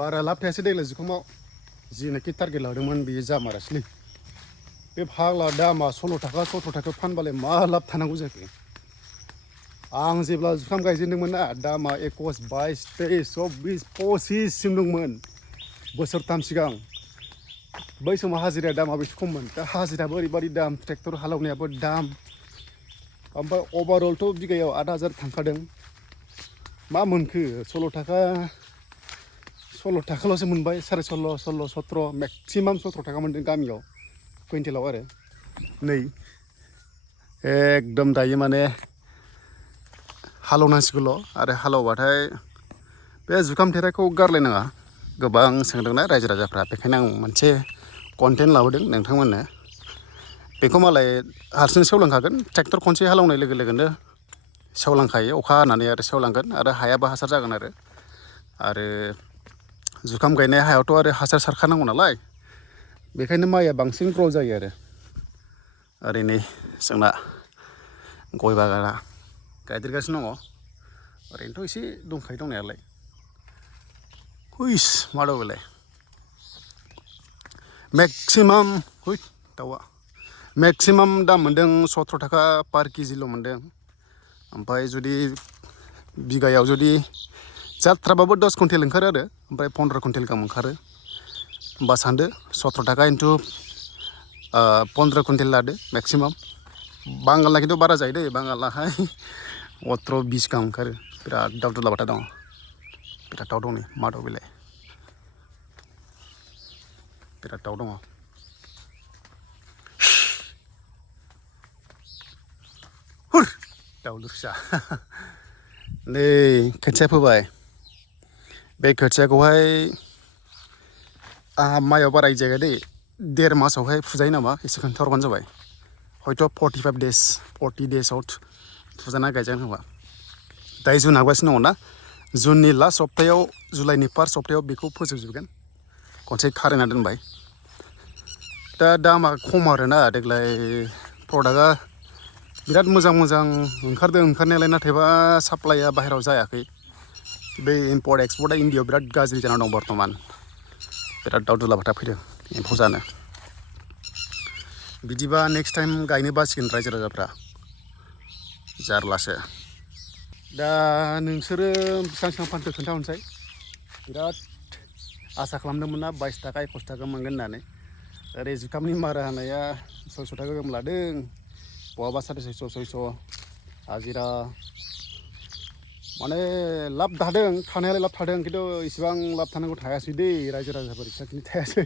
बारा लाब थायासै देग्लाय जुखामाव जिनाखि टारगेट लादोंमोन बेयो जामारासैलै बे फाग्ला दामा 16 थाखा 17 थाखा फानबालाय मा लाब थानांगौ जाखो आं जेब्ला जुखाम गायजेनदोंमोन ना दामा 21 22 23 24 25 सिम दंमोन बोसोरथाम सिगां बै समाव हाजिराया दामा बेसे खममोन दा हाजिरायाबो ओरैबायदि दाम ट्रेक्टर हालेवनायाबो दाम ओमफ्राय अभारअलथ' बिगायाव 8,000 थांखादों मा मोनखो 16 थाखाल'सो मोनबाय 16.5 16 17 मेक्सिमाम 17 थाखा मोनदों गामियाव कुइन्टेलाव आरो नै एकदम दायो माने हालेवनांसिगौल' आरो हालेवबाथाय बे जुखाम थेराखौ गारलायनाङा गोबां सोंदोंना रायजो राजाफ्रा बेखायनो आं मोनसे कन्टेन्ट लाबोदों नोंथांमोननो बेखौ मालाय हारसिं सेवलांखागोन ट्रेक्टर खनसे हालेवनाय लोगो लोगोनो सेवलांखायो अखा हानानै आरो सेवलांगोन आरो हायाबो हासार जागोन आरो जुखाम गायनाय हायावथ' आरो हासार सारखानांगौ नालाय बेखायनो माइया बांसिन ग्र' जायो आरो ओरै नै जोंना गय बागाना गायदेरगासिनो दङ ओरैनोथ' एसे दंखायो दंनायालाय हुइस मा दाउ बेलाय मेक्सिमाम हुइ दाउआ मेक्सिमाम दाम मोन्दों 17 थाखा पार केजिल' मोन्दों ओमफ्राय जुदि बिगायाव जुदि जाथ्राबाबो 10 कुइन्टेल ओंखारो आरो ओमफ्राय 15 कुइन्टेल गाहाम ओंखारो होमबा सानदो 17 थाखा इन्टु 15 कुइन्टेल लादो मेक्सिमाम बांगालना खिन्थु बारा जायो दै बांगालनाहाय 18 20 गाहाम ओंखारो बिराद दाउ दुलाबाथा दङ बिराद दाउ दं नै मा दाउ बेलाय बिराद दाउ दङ हुर दाउलुर फिसा नै खोथिया फोबाय बे खोथियाखौहाय आंहा माइयाव बारा जायगा दै 1.5 मासावहाय फुजायो नामा एसे खोन्थाहरबानो जाबाय हयथ' 45 डेज 40 डेजआव फुजाना गायजागोन खोमा दायो जुन हाबगासिनो दङ ना जुननि लास्ट सप्तायाव जुलाइनि फार्स्ट सप्तायाव बेखौ फोजोबजोबगोन खनसे खारायना दोनबाय दा दामा खम आरोना देग्लाय प्रडाक्टआ बिराद मोजां ओंखारदों ओंखारनायालाय नाथायबा साप्लाइआ बाहेरायाव जायाखै बे इम्पर्ट एक्सपर्टआ इन्डियायाव बिराद गाज्रि जाना दं बर्थमान बिराद दाउ दुलाबाथा फैदों एम्फौ जानो बिदिबा नेक्स्ट टाइम गायनो बासिगोन रायजो राजाफ्रा जारलासो दा नोंसोरो बेसेबां फानखो खोन्थाहरनोसै बिराद आसा खालामदोंमोन ना 22 थाखा 21 थाखा मोनगोन होननानै ओरै जुखामनि मारा होनाया 600 थाखा गाहाम लादों बहाबा 650 600 हाजिरा माने लाब थादों थानायालाय लाब थादों खिन्थु इसेबां लाब थानांगौ थायासै दै रायजो राजाफोर इसेबांखिनि थायासै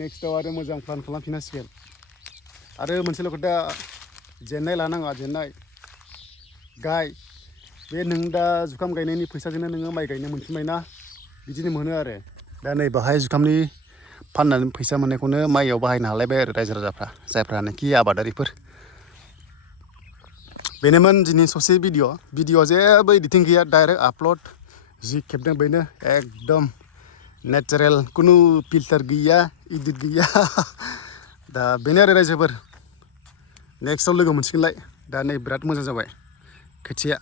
नेक्स्टआव आरो मोजां प्लान खालामफिननांसिगोन आरो मोनसेल' खोथा जेननाय लानाङा जेननाय गाय बे नों दा जुखाम गायनायनि फैसाजोंनो नोङो माइ गायनो मोनफिनबाय ना बिदिनो मोनो आरो दा नै बाहाय जुखामनि फाननानै फैसा मोननायखौनो माइयाव बाहायनो हालायबाय आरो रायजो राजाफ्रा जायफ्रानोखि आबादारिफोर बेनोमोन दिनै ससे भिडिअ जेबो एडिटिं गैया डाइरेक्ट आपल'ड जि खेबदों बेनो एकदम नेचारेल खुनु फिल्टार गैया इडिट गैया दा बेनो आरो रायजोफोर नेक्स्टआव लोगो मोनसिगोनलाय दा नै बिराद मोजां जाबाय खोथिया